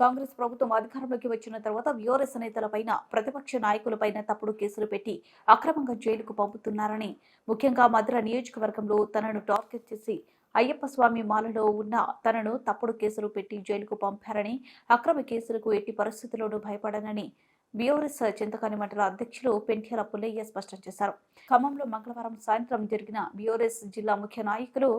కాంగ్రెస్ ప్రభుత్వం అధికారంలోకి వచ్చిన తర్వాత వీఆర్ఎస్ నేతలపైన ప్రతిపక్ష నాయకులపైన తప్పుడు కేసులు పెట్టి అక్రమంగా జైలుకు పంపుతున్నారని, ముఖ్యంగా మధుర నియోజకవర్గంలో తనను టార్గెట్ చేసి అయ్యప్ప స్వామి మాలలో ఉన్న తనను తప్పుడు కేసులు పెట్టి జైలుకు పంపారని, అక్రమ కేసులకు ఎట్టి పరిస్థితుల్లోనూ భయపడనని బీఆర్ఎస్ చింతకాని మండల అధ్యక్షులు పెంట్యాల పుల్లయ్య స్పష్టం చేశారు. ఖమ్మంలో మంగళవారం సాయంత్రం జరిగిన బీఆర్ఎస్ జిల్లా ముఖ్య నాయకులు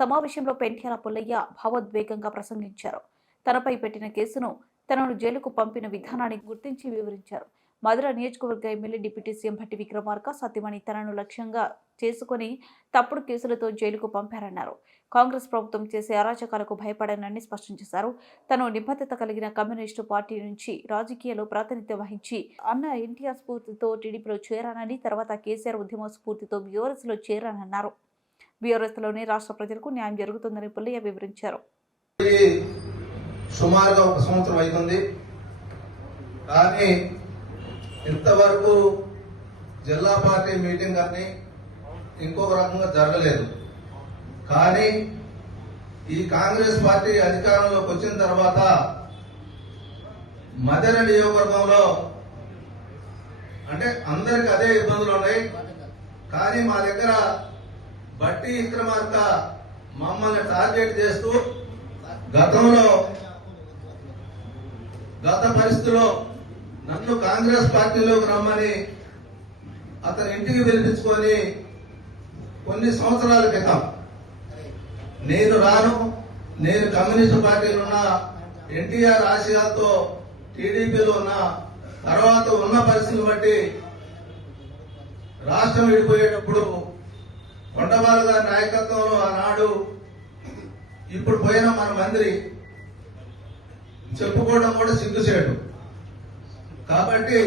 సమావేశంలో పెంట్యాల పుల్లయ్య భావోద్వేగంగా ప్రసంగించారు. తనపై పెట్టిన కేసును తనను జైలుకు పంపిన విధానాన్ని గుర్తించి వివరించారు. మధుర నియోజకవర్గ MLA deputy CM Bhatti Vikramarka సతీమణి తనను లక్ష్యంగా చేసుకుని తప్పుడు కేసులతో జైలుకు పంపారన్నారు. కాంగ్రెస్ ప్రభుత్వం చేసే అరాచకాలకు భయపడనని స్పష్టం చేశారు. తను నిబద్ధత కలిగిన కమ్యూనిస్టు పార్టీ నుంచి రాజకీయాల్లో ప్రాతినిధ్యం వహించి అన్న ఎన్టీఆర్ స్ఫూర్తితో టీడీపీలో చేరానని, తర్వాత కేసీఆర్ ఉద్యమ స్ఫూర్తితో బీఆర్ఎస్ లో చేరానన్నారు. బీఆర్ఎస్ లోనే రాష్ట్ర ప్రజలకు న్యాయం జరుగుతుందని పుల్లయ్య వివరించారు. సుమారుగా 1 సంవత్సరం అవుతుంది, కానీ ఇంతవరకు జిల్లా పార్టీ మీటింగ్ అని ఇంకొక రకంగా జరగలేదు. కానీ ఈ కాంగ్రెస్ పార్టీ అధికారంలోకి వచ్చిన తర్వాత మధుర నియోజకవర్గంలో అంటే అందరికి అదే ఇబ్బందులు ఉన్నాయి. కానీ మా దగ్గర భట్టి విక్రమార్క మమ్మల్ని టార్గెట్ చేస్తూ గత పరిస్థితిలో నన్ను కాంగ్రెస్ పార్టీలోకి రమ్మని అతని ఇంటికి పిలిపించుకొని కొన్ని సంవత్సరాల క్రితం నేను కమ్యూనిస్టు పార్టీలో ఉన్న ఎన్టీఆర్ ఆశయాలతో టీడీపీలో ఉన్న తర్వాత ఉన్న పరిస్థితిని బట్టి రాష్ట్రం విడిపోయేటప్పుడు కొండబాల గారి నాయకత్వంలో ఆనాడు ఇప్పుడు పోయిన మన మంత్రి చెప్పుకోవడం కూడా సిగ్గుచేటు. కాబట్టి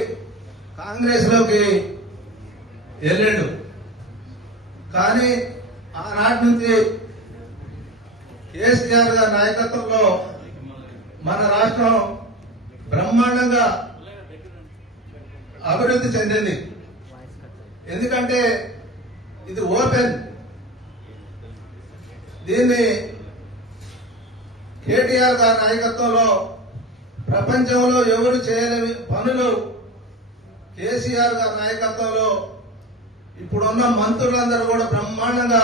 కాంగ్రెస్ లోకి వెళ్ళాడు. కానీ ఆనాటి నుంచి కేసీఆర్ గారి నాయకత్వంలో మన రాష్ట్రం బ్రహ్మాండంగా అభివృద్ధి చెందింది. ఎందుకంటే ఇది ఓపెన్. దీన్ని కేటీఆర్ గారి నాయకత్వంలో ప్రపంచంలో ఎవరు చేయలేని పనులు కేసీఆర్ గారి నాయకత్వంలో ఇప్పుడున్న మంత్రులందరూ కూడా బ్రహ్మాండంగా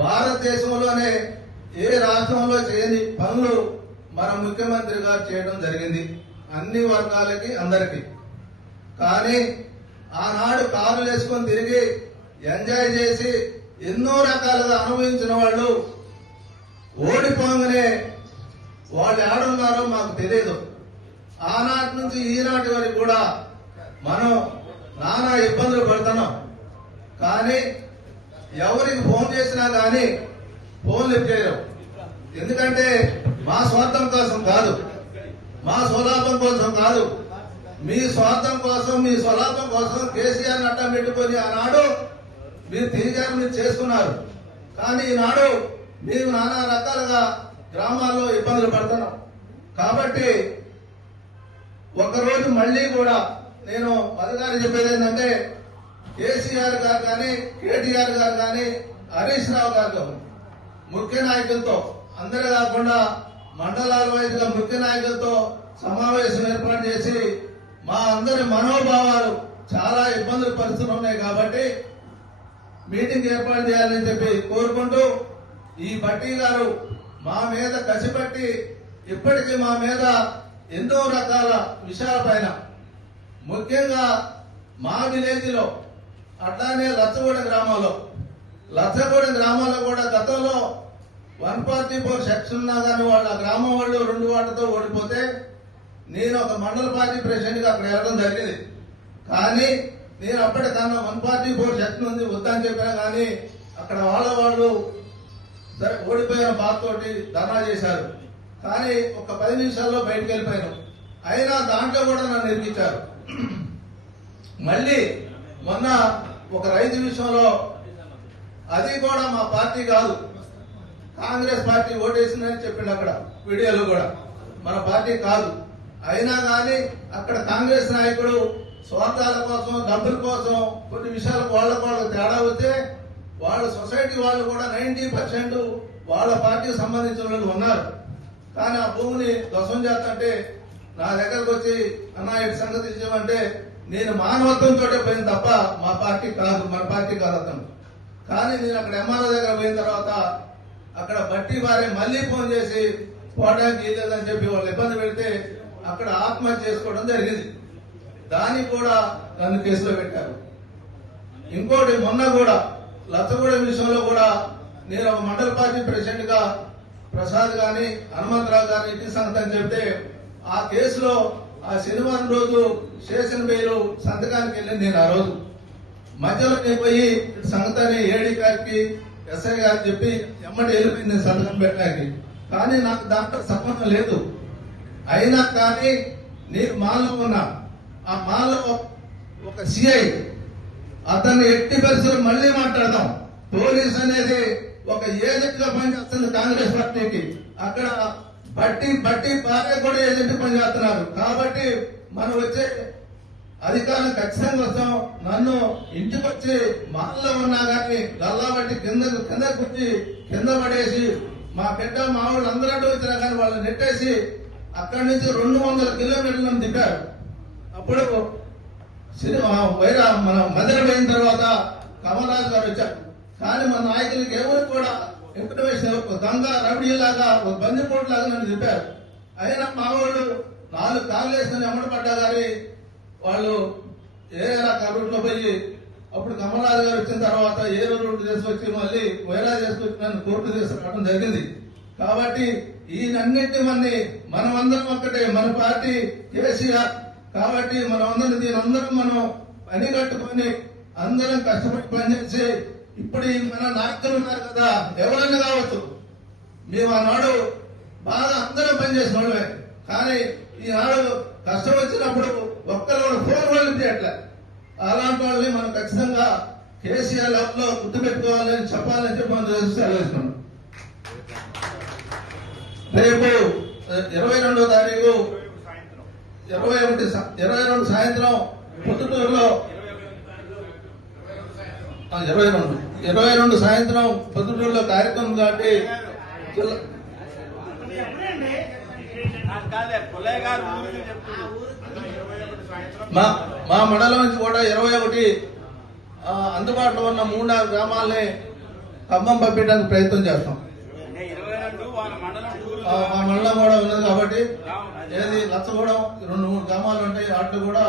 భారతదేశంలోనే ఏ రాష్ట్రంలో చేయని పనులు మన ముఖ్యమంత్రి గారు చేయడం జరిగింది, అన్ని వర్గాలకి అందరికీ. కానీ ఆనాడు కారులు వేసుకొని తిరిగి ఎంజాయ్ చేసి ఎన్నో రకాలుగా అనుభవించిన వాళ్ళు ఓడిపోగానే వాళ్ళు ఏడున్నారో మాకు తెలియదు. ఆనాటి నుంచి ఈనాటి వరకు కూడా మనం నానా ఇబ్బందులు పడుతున్నాం. కానీ ఎవరికి ఫోన్ చేసినా కానీ ఫోన్ లిఫ్ట్ చేయరు. ఎందుకంటే మా స్వార్థం కోసం కాదు, మా స్వలాభం కోసం కాదు, మీ స్వార్థం కోసం, మీ స్వలాభం కోసం కేసీఆర్ అడ్డం పెట్టుకొని ఆనాడు మీరు తిరిగారు, మీరు చేసుకున్నారు. కానీ ఈనాడు మేము నానా రకాలుగా గ్రామాల్లో ఇబ్బందులు పడుతున్నాం. కాబట్టి ఒకరోజు మళ్లీ కూడా నేను పదగారు చెప్పేది ఏంటంటే, కేసీఆర్ గారు కానీ, కేటీఆర్ గారు కానీ, హరీష్ రావు గారు ముఖ్య నాయకులతో, అందరూ కాకుండా మండలాల వైద్యుల ముఖ్య నాయకులతో సమావేశం ఏర్పాటు చేసి మా అందరి మనోభావాలు చాలా ఇబ్బందుల పరిస్థితులు ఉన్నాయి కాబట్టి మీటింగ్ ఏర్పాటు చేయాలని చెప్పి కోరుకుంటూ, ఈ భట్టి గారు మా మీద కసిపట్టి ఇప్పటికీ మా మీద ఎన్నో రకాల విషయాలపైన, ముఖ్యంగా మా విలేజ్ లో అట్లానే లచ్చగూడెం గ్రామంలో కూడా గతంలో 144 సెక్షన్ ఉన్నా కానీ వాళ్ళ గ్రామం వాళ్ళు 2 వాటితో ఓడిపోతే నేను ఒక మండల పార్టీ ప్రెసిడెంట్ గా అక్కడ వెళ్ళడం జరిగింది. కానీ నేను అప్పటికన్నా 144 సెక్షన్ ఉంది వద్దని చెప్పినా కానీ అక్కడ వాళ్ళు సరే ఓడిపోయిన బాధతోటి ధర్నా చేశారు. కానీ ఒక 10 నిమిషాల్లో బయటకు వెళ్ళిపోయాను. అయినా దాంట్లో కూడా నన్ను నిర్మించారు. మళ్ళీ మొన్న ఒక రైతు విషయంలో, అది కూడా మా పార్టీ కాదు, కాంగ్రెస్ పార్టీ ఓటేసిందని చెప్పిండు అక్కడ వీడియోలో కూడా, మన పార్టీ కాదు. అయినా కానీ అక్కడ కాంగ్రెస్ నాయకుడు స్వార్థాల కోసం, డబ్బుల కోసం కొన్ని విషయాలకు వాళ్ళకు తేడా వస్తే వాళ్ళ సొసైటీ వాళ్ళు కూడా 90% వాళ్ళ పార్టీకి సంబంధించిన వాళ్ళు ఉన్నారు. కానీ ఆ భూమిని ధ్వంసం చేస్తుంటే నా దగ్గరకు వచ్చి అన్నా ఇటు సంగతి ఇచ్చామంటే నేను మానవత్వంతో పోయిన తప్ప మా పార్టీ కాదు, మన పార్టీ కాదు అతను. కానీ నేను అక్కడ ఎంఆర్ఓ దగ్గర పోయిన తర్వాత అక్కడ బట్టి వారే మళ్ళీ ఫోన్ చేసి పోవడానికి లేదని చెప్పి వాళ్ళు ఇబ్బంది పెడితే అక్కడ ఆత్మహత్య చేసుకోవడం జరిగింది. దానికి కూడా నన్ను కేసులో పెట్టారు. ఇంకోటి మొన్న కూడా లచ్చగూడెం విషయంలో కూడా నేను ఒక మండల పార్టీ ప్రెసిడెంట్ గా ప్రసాద్ గాని హనుమంతరావు గాని ఇంటి సంగతి అని చెప్తే ఆ కేసులో ఆ శనివారం రోజు స్టేషన్ బెయిల్ సంతకానికి వెళ్ళింది. నేను ఆ రోజు మధ్యలో నేను పోయి సంగతాన్ని ఏడీ గారికి ఎస్ఐ గారికి చెప్పి ఎమ్మటి వెళ్ళిపోయింది సంతకం పెట్టడానికి. కానీ నాకు దాంట్లో సంబంధం లేదు. అయినా కానీ నేను మాల్లో ఉన్నా. ఆ మాల్లో ఒక సిఐ అతన్ని ఎట్టి పరిస్థితులు మళ్ళీ మాట్లాడదాం. పోలీస్ అనేది ఒక ఏజెంట్ గా పనిచేస్తుంది కాంగ్రెస్ పార్టీకి. అక్కడ బట్టి భార్య కూడా ఏజెంట్ పనిచేస్తున్నారు. కాబట్టి మనం వచ్చే అధికారం ఖచ్చితంగా వస్తాం. నన్ను ఇంటికి వచ్చి మాల్లో ఉన్నా కానీ గల్లా బట్టి కింద కూర్చి కింద పడేసి మా బిడ్డ మా వాళ్ళు అందరూ వచ్చినా కానీ వాళ్ళని నెట్టేసి అక్కడి నుంచి 200 కిలోమీటర్లను దింపారు. అప్పుడు మన మదన పోయిన తర్వాత కమలరాజు గారు వచ్చారు. కానీ మన నాయకులకి ఎవరు కూడా ఇన్ఫర్మేషన్ గంగా రవిడిలాగా ఒక బందిపోటు లాగా నన్ను దింపారు. అయినా మా వాళ్ళు 4 కార్లు వేసుకుని ఎమ్మడపడ్డా కానీ వాళ్ళు ఏ రూట్ లో పోయి అప్పుడు కమలరాజు గారు వచ్చిన తర్వాత ఏ రూట్ తీసుకొచ్చి మళ్ళీ వైరా చేసుకొచ్చి నన్ను కోర్టు తీసుకురావడం జరిగింది. కాబట్టి ఈయనన్నింటినీ మనమందరం ఒక్కటే, మన పార్టీ కేసీఆర్. కాబట్టి మనమందరం దీనందరం మనం పని కట్టుకొని అందరం కష్టపడి పనిచేసి ఇప్పుడు మన నాయకులు ఉన్నారు కదా, ఎవరైనా కావచ్చు. మేము ఆనాడు బాగా అందరం పనిచేసిన వాళ్ళమే. కానీ ఈనాడు కష్టం వచ్చినప్పుడు ఒక్కరు ఫోన్ వాళ్ళు చేయట్లే. అలాంటి వాళ్ళని మనం ఖచ్చితంగా కేసీఆర్ లెవెల్లో గుర్తుపెట్టుకోవాలని చెప్పాలని చెప్పి మనం సెలవుస్తున్నాం. రేపు 22వ తారీఖు 22 సాయంత్రం పొద్దుటూరులో 22 సాయంత్రం పొద్దుటూరులో కార్యక్రమం కాబట్టి మా మండలం నుంచి కూడా 21 అందుబాటులో ఉన్న 3-4 గ్రామాలని ఖమ్మం పంపించడానికి ప్రయత్నం చేస్తాం. మా మండలం కూడా ఉన్నది కాబట్టి ఏది లచ్చగూడెం 2-3 గ్రామాలు ఉంటాయి. వాటిని కూడా